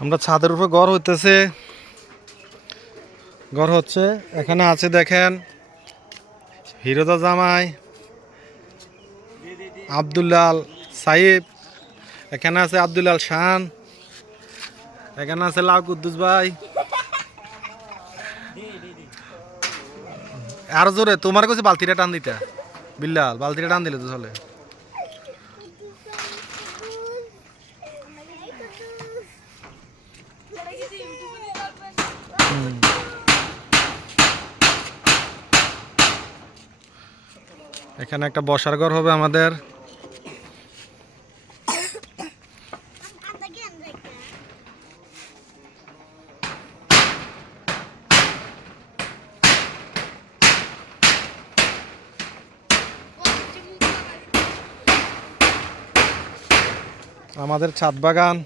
আমরা ছাদের উপরে ঘর হইতেছে, ঘর হচ্ছে। এখানে আছে দেখেন হিরোদা জামাই, আব্দুল্লাল সাইব, এখানে আছে আব্দুল্লাল শান, এখানে আছে লাউ কুদ্দুস ভাই। আরো জোরে তোমার কাছে বালতিটা টান দিতা, বিল্লাল বালতিটা টান দিলে তো চলে। এখানে একটা বসার ঘর হবে আমাদের। আমাদের ছাদ বাগান।